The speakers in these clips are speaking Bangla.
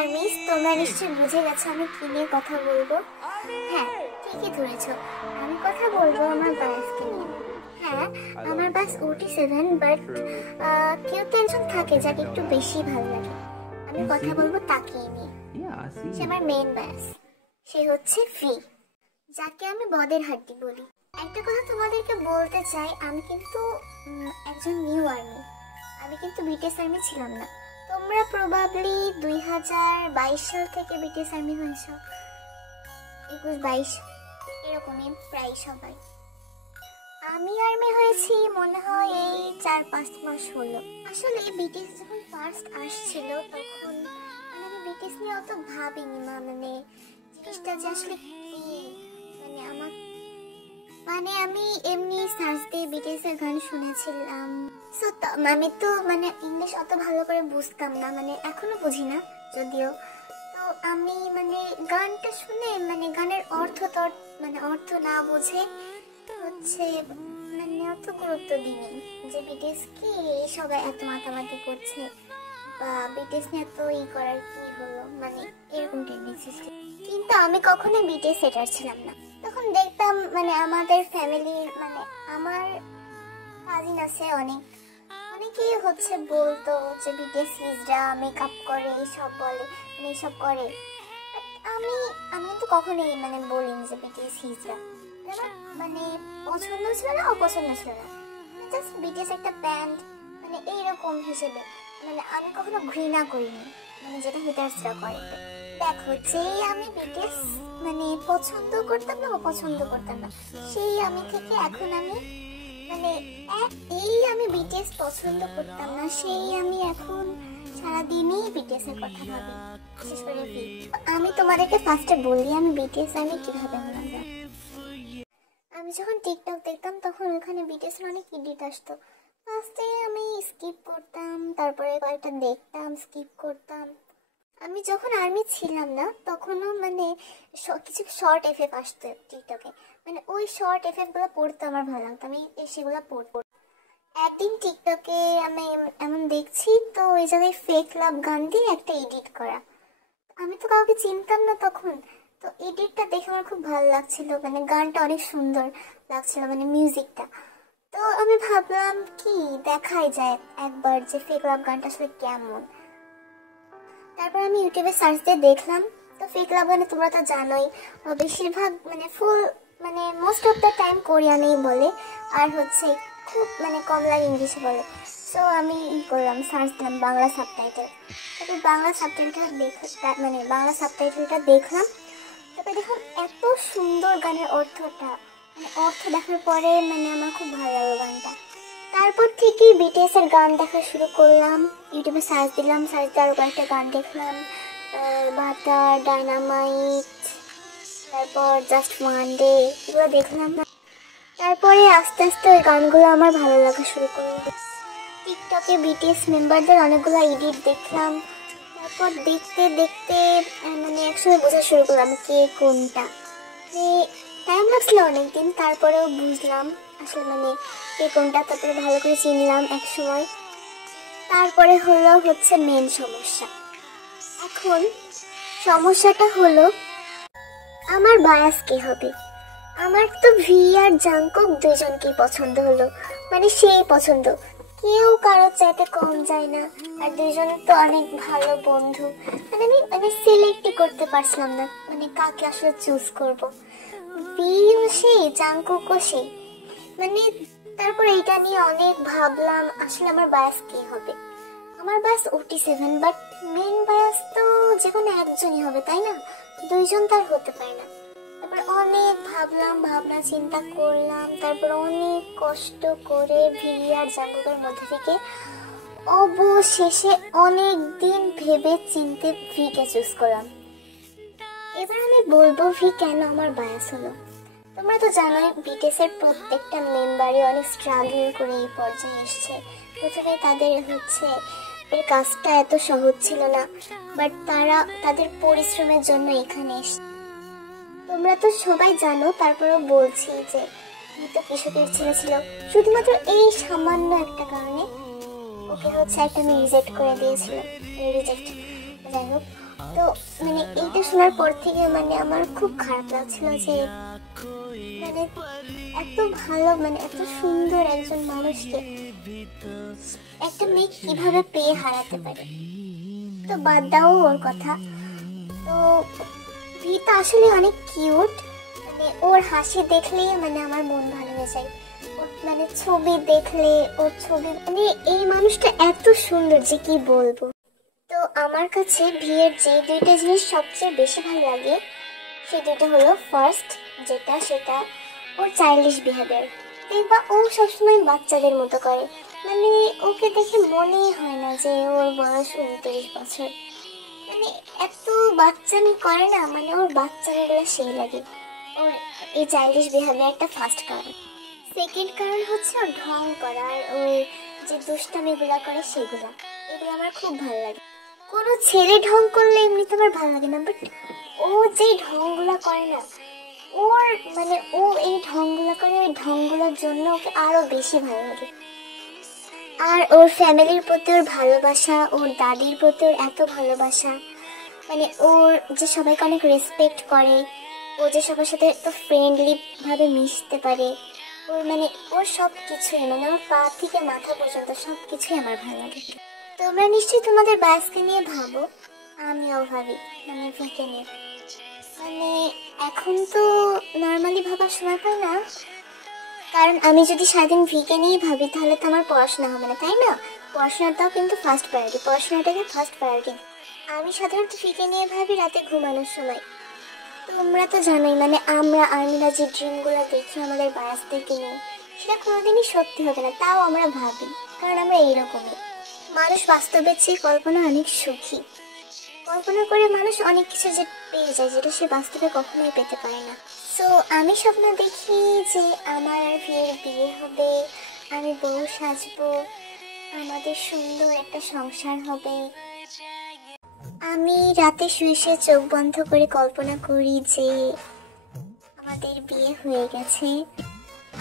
আর্মিস, তোমরা নিশ্চয়ই বুঝে গেছো আমি কি নিয়ে কথা বলবো। হ্যাঁ, ঠিকই ধরেছো, আমি কথা বলবো আমার বায়াসকে নিয়ে। হ্যাঁ, আমার বাস OT7, বাট কেউ তো একজন থাকে যাকে একটু বেশি ভালো লাগে। আমি কথা বলবো তাকে নিয়ে। সে আমার মেন বায়াস, সে হচ্ছে ফি, যাকে আমি বদের হাড্ডি বলি। একটা কথা তোমাদেরকে বলতে চাই, আমি কিন্তু একজন নিউ আর্মি, আমি কিন্তু BTS আর্মি ছিলাম না। তোমরা প্রবাবলি 2022 সাল থেকে BTS আর্মি হয়েছ, 21-22 এরকমই প্রায় সবাই। আমি আর্মি হয়েছি মনে হয় এই 4-5 মাস হলো। আসলে BTS যখন ফার্স্ট আসছিল তখন আমি BTS নিয়ে অত ভাবিনি, মানে জিনিসটা যে আসলে কি, আমি এমনি সার্চ দিয়ে BTS এর গান শুনেছিলাম। সো আমি তো ইংলিশ অত ভালো করে বুঝতাম না, এখনো বুঝি না যদিও। তো আমি গানটা শুনে গানের অর্থ অর্থ না বুঝে হচ্ছে অত গুরুত্ব দিইনি যে BTS কি সবাই এত মাতামাতি করছে বা BTS নিয়ে এত করার কি হলো, এরকম টেন্ডেন্সি। কিন্তু আমি কখনো BTS সেটার ছিলাম না। তখন দেখতাম আমাদের ফ্যামিলির আমার কাজিন আছে অনেকেই হচ্ছে বলতো যে BTS হিজড়া, মেকআপ করে, এইসব বলে, এইসব করে। আমি কিন্তু কখনোই বলিনি যে BTS হিজড়া। পছন্দ ছিল না, অপছন্দ ছিল না, জাস্ট BTS একটা ব্যান্ড এইরকম হিসেবে আমি কখনো ঘৃণা করিনি, যেটা হিটার্সরা করে। দেখো, যেই আমি BTS পছন্দ করতাম না, অপছন্দ করতাম না, সেই আমি থেকে এখন আমি আমি BTS পছন্দ করতাম না, সেই আমি এখন সারাদিনই BTS এর কথা ভাবি, বিশেষ করে ভি। আমি তোমাদেরকে ফার্স্টে বলি আমি BTS আমি কিভাবে হলাম। আমি যখন টিকটক দেখতাম তখন ওখানে BTS এর অনেক এডিট আসতো। ফার্স্টে আমি স্কিপ করতাম, তারপরে কয়েকটা দেখতাম, স্কিপ করতাম। আমি যখন আর্মি ছিলাম না তখনও কিছু শর্ট এফএফ আসতো টিকটকে, ওই শর্ট এফএফ গুলো পড়তে আমার ভালো লাগতো, আমি সেগুলো পড়বো। একদিন টিকটকে আমি এমন দেখছি, তো ওই জায়গায় ফেক লাভ গান দিয়ে একটা এডিট করা। আমি তো কাউকে চিনতাম না তখন, তো এডিটটা দেখে আমার খুব ভালো লাগছিল, গানটা অনেক সুন্দর লাগছিল, মিউজিকটা। তো আমি ভাবলাম কি দেখাই যায় একবার যে ফেক লাভ গানটা আসলে কেমন। তারপর আমি ইউটিউবে সার্চ দিয়ে দেখলাম, তো ফেক লাভ গানে তোমরা তো জানোই বেশিরভাগ ফুল মোস্ট অফ দ্য টাইম কোরিয়ানেই বলে, আর হচ্ছে খুব কমলা ইংলিশে বলে। সো আমি করলাম, সার্চ দিলাম বাংলা সাবটাইটেল। তারপর বাংলা সাবটাইটেলটা দেখলাম। তারপরে দেখুন এত সুন্দর গানের অর্থটা, অর্থ দেখার পরে আমার খুব ভালো লাগলো গানটা। তারপর থেকেই BTS এর গান দেখা শুরু করলাম, ইউটিউবে সার্চ দিলাম, সার্চ দিয়ে আরও কয়েকটা গান দেখলাম, বাটার, ডায়নামাইট, তারপর জাস্ট ওয়ান ডে, এগুলো দেখলাম। তারপরে আস্তে আস্তে ওই গানগুলো আমার ভালো লাগা শুরু করলো। টিকটকে BTS মেম্বারদের অনেকগুলো এডিট দেখলাম। তারপর দেখতে দেখতে একসময় বোঝা শুরু করলাম কে কোনটা। টাইম লাগছিল অনেকদিন, তারপরেও বুঝলাম আসলে কে কোনটা, তারপরে ভালো করে চিনলাম এক সময়। তারপরে হচ্ছে মেন সমস্যা। এখন সমস্যাটা হলো আমার বায়াস কে হবে। আমার তো ভি আর জাংকুক দুজনকেই পছন্দ হলো, সেই পছন্দ, কেউ কারো চাইতে কম যায় না, আর দুজনের তো অনেক ভালো বন্ধু। আমি সিলেক্টই করতে পারছিলাম না কাকে আসলে চুজ করব। ভিও সেই, জাংকুকও সেই, তারপর এইটা নিয়ে অনেক ভাবলাম আসলে আমার বায়াস কে হবে। আমার bias OT7, but main bias তো যে কোনো একজনই হবে, তাই না? দুইজন তার হতে পারে না। তারপর অনেক ভাবলাম, ভাবনা চিন্তা করলাম, তারপর অনেক কষ্ট করে ভি আর জাংকুকের মধ্যে থেকে অবশেষে অনেক দিন ভেবে চিনতে ভিকে চুজ করলাম। এবার আমি বলবো ভি কেন আমার বায়াস হলো। তোমরা তো জানোই BTS এর প্রত্যেকটা মেম্বারই অনেক স্ট্রাগল করে এই পর্যায়ে এসছে। প্রথমে তাদের এর কাজটা এত সহজ ছিল না, বাট তারা তাদের পরিশ্রমের জন্য এখানে এসছে। তোমরা তো সবাই জানো, তারপরেও বলছি যে তো কৃষকের ছেলে ছিল, শুধুমাত্র এই সামান্য একটা কারণে ওকে একটা আমি রিজেক্ট করে দিয়েছিল, রিজেক্ট। যাই হোক, তো মানে এইটা শোনার পর থেকে মানে আমার খুব খারাপ লাগছিল যে মানে এত ভালো মানে এত সুন্দর একজন মানুষকে একটা মেয়ে কিভাবে পেয়ে হারাতে পারে। তো বাদ দাও ওর কথা। তো ভিতা আসলে অনেক কিউট, মানে ওর হাসি দেখলেই মানে আমার মন ভালো হয়ে যায়। ওর মানে ছবি দেখলে ওর ছবি মানে এই মানুষটা এত সুন্দর যে কি বলবো। তো আমার কাছে ভিয়ের যে দুইটা জিনিস সবচেয়ে বেশি ভালো লাগে সেই দুইটা হলো ফার্স্ট যেটা সেটা ওর চাইল্ডিশ বিহেভিয়ার। দেখবা ও সবসময় বাচ্চাদের মতো করে, মানে ওকে দেখে মনেই হয় না যে ওর বয়স 29 বছর। মানে এত বাচ্চামি করে না, মানে ওর বাচ্চাগুলো সেই লাগে। ওর এই চাইল্ডিশ বিহেভিয়ারটা ফার্স্ট কারণ। সেকেন্ড কারণ হচ্ছে ওর ঢং করা আর ওর যে দুষ্টামিগুলা করে সেগুলো, এগুলো আমার খুব ভালো লাগে। কোনো ছেলে ঢং করলে এমনিতে আমার ভালো লাগে না, বাট ও যে ঢংগুলা করে না, ওর মানে ও এই ঢংগুলা করে, ওই ঢংগুলোর জন্য ওকে আরো বেশি ভালো লাগে। আর ওর ফ্যামিলির প্রতি ওর ভালোবাসা, ওর দাদির প্রতি ওর এত ভালোবাসা, মানে ওর যে সবাইকে অনেক রেসপেক্ট করে, ও যে সবার সাথে এত ফ্রেন্ডলি ভাবে মিশতে পারে, ওর মানে ওর সব কিছুই মানে ওর পা থেকে মাথা পর্যন্ত সব কিছুই আমার ভালো লাগে। তোমরা নিশ্চয়ই তোমাদের বায়াসকে নিয়ে ভাবো, আমিও ভাবি মানে ভিকে নিয়ে। মানে এখন তো নর্মালি ভাবার সময় পাই না, কারণ আমি যদি সারাদিন ভিকে নিয়ে ভাবি তাহলে তো আমার পড়াশোনা হবে না, তাই না? পড়াশোনাটাও কিন্তু ফার্স্ট প্রায়োরিটি, পড়াশোনাটাকে ফার্স্ট প্রায়োরিটি। আমি সাধারণত ভিকে নিয়ে ভাবি রাতে ঘুমানোর সময়। তোমরা তো জানোই মানে আমরা যে ড্রিমগুলো দেখি আমাদের বায়াসদেরকে নিয়ে, সেটা কোনোদিনই সত্যি হবে না, তাও আমরা ভাবি, কারণ আমরা এইরকমই মানুষ। বাস্তবের চেয়ে কল্পনা অনেক সুখী। কল্পনা করে মানুষ অনেক কিছু যে পেয়ে যায় যেটা সে বাস্তবে কখনোই পেতে পারে না। সো আমি স্বপ্ন দেখি যে আমার আর ভিয়ের বিয়ে হবে, আমি বউ সাজবো, আমাদের সুন্দর একটা সংসার হবে। আমি রাতে শুয়ে শুয়ে চোখ বন্ধ করে কল্পনা করি যে আমাদের বিয়ে হয়ে গেছে।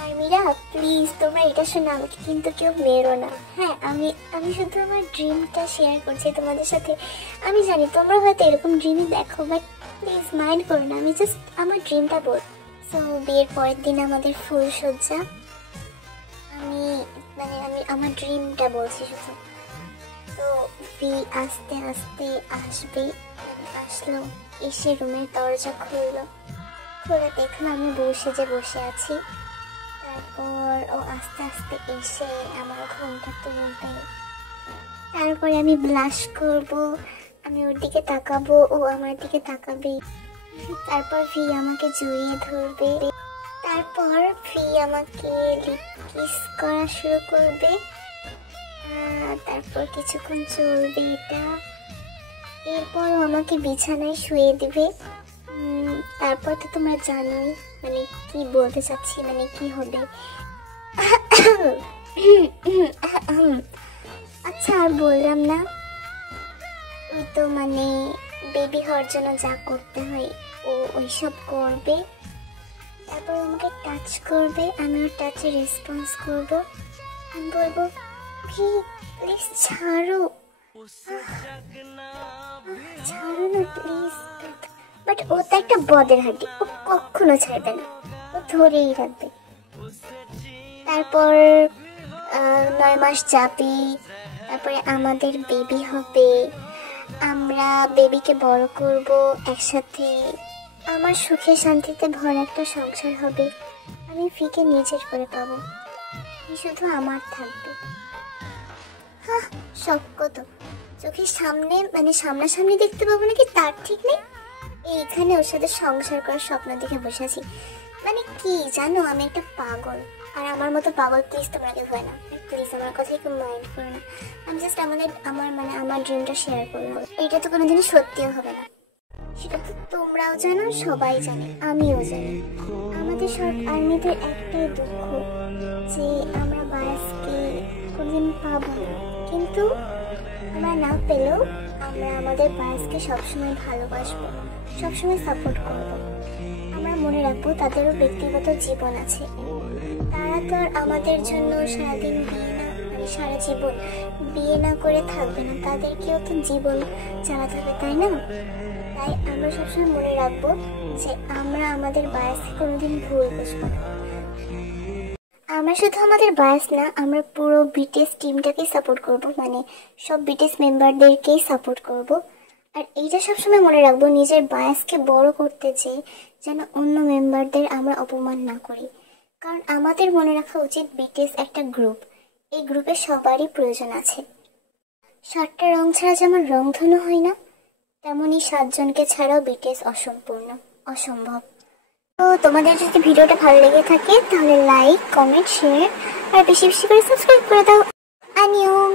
আর মীরা প্লিজ তোমরা এটা শোনো, আমাকে কিন্তু কেউ মেরো না। হ্যাঁ, আমি শুধু আমার ড্রিমটা শেয়ার করছি তোমাদের সাথে। আমি জানি তোমরা হয়তো এরকম ড্রিমই দেখো, বাট প্লিজ মাইন্ড করো না, আমি জাস্ট আমার ড্রিমটা বল। সো বিয়ের পরের দিন আমাদের ফুল সজ্জা। আমি আমার ড্রিমটা বলছি শুধু। তো ভি আস্তে আস্তে আসবে, আসলো, এসে রুমের দরজা খুলে দেখলো আমি বসে আছি। তারপর ও আস্তে আস্তে এসে আমার ঘুমটা তুলবে, তারপরে আমি ব্লাশ করব, আমি ওর দিকে তাকাবো, ও আমার দিকে তাকাবে। তারপর ভি আমাকে জড়িয়ে ধরবে, তারপর ভি আমাকে লিপ কিস করা শুরু করবে। তারপর কিছুক্ষণ চলবে এটা, এরপর আমাকে বিছানায় শুয়ে দিবে। তারপর তো তোমরা জানোই মানে কি বলতে চাচ্ছি, মানে কি হবে। আচ্ছা আর বললাম না, ওই তো মানে বেবি হওয়ার জন্য যা করতে হয় ও ওইসব করবে। তারপর আমাকে টাচ করবে, আমি ওর টাচে রেসপন্স করব। আমি বলবো প্লিজ ছাড়ো, ছাড়ো না প্লিজ। বাট ও তো একটা বদের হাড্ডি, ও কখনো ছাড়বে না, ও ধরেই রাখবে। তারপর 9 মাস যাবে, তারপরে আমাদের বেবি হবে, আমরা বেবিকে বড় করব একসাথে, আমার সুখে শান্তিতে ভরা একটা সংসার হবে, আমি ভিকে নিজের করে পাবো, শুধু আমার থাকবে। হ্যাঁ সব তো চোখের সামনে মানে সামনাসামনি দেখতে পাবো নাকি তার ঠিক নেই। এইখানে ওর সাথে সংসার করার স্বপ্ন দেখে বসে আছি। মানে কি জানো, আমি একটা পাগল, আর আমার মতো পাগল প্লিজ তোমরা কেউ হয় না, প্লিজ আমার কথা একটু মাইন্ড করো না। আমি জাস্ট আমার ড্রিমটা শেয়ার করলাম, এইটা তো কোনোদিনই সত্যিও হবে না, সেটা তো তোমরাও জানো, সবাই জানে, আমিও জানি। আমাদের সব আর্মিদের একটাই দুঃখ যে আমরা বায়াসকে কোনোদিন পাবো না, কিন্তু আমরা না পেলেও আমরা আমাদের বায়াসকে সবসময় ভালোবাসবো, সবসময় সাপোর্ট করবো। আমরা মনে রাখবো তাদেরও ব্যক্তিগত জীবন আছে, তারা তো আর আমাদের জন্য সারাদিন বিয়ে না মানে সারা জীবন বিয়ে না করে থাকবে না, তাদেরকেও তো জীবন চালাতে হবে, তাই না? তাই আমরা সবসময় মনে রাখবো যে আমরা আমাদের বায়াসকে কোনোদিন ভুল বুঝবো না। আমরা শুধু আমাদের বায়াস না, আমরা পুরো বিটিএস টিমটাকে সাপোর্ট করব, মানে সব বিটিএস মেম্বারদেরকেই সাপোর্ট করব। আর এইটা সবসময় মনে রাখবো, নিজের বায়াসকে বড় করতে চেয়ে যেন অন্য মেম্বারদের আমরা অপমান না করি। কারণ আমাদের মনে রাখা উচিত বিটিএস একটা গ্রুপ, এই গ্রুপে সবারই প্রয়োজন আছে। 7টা রং ছাড়া যেমন রংধনু হয় না, তেমনই 7 জনকে ছাড়াও বিটিএস অসম্পূর্ণ, অসম্ভব। তো তোমাদের যদি ভিডিওটা ভালো লেগে থাকে তাহলে লাইক, কমেন্ট, শেয়ার আর বেশি বেশি করে সাবস্ক্রাইব করে দাও। আনিয়ং।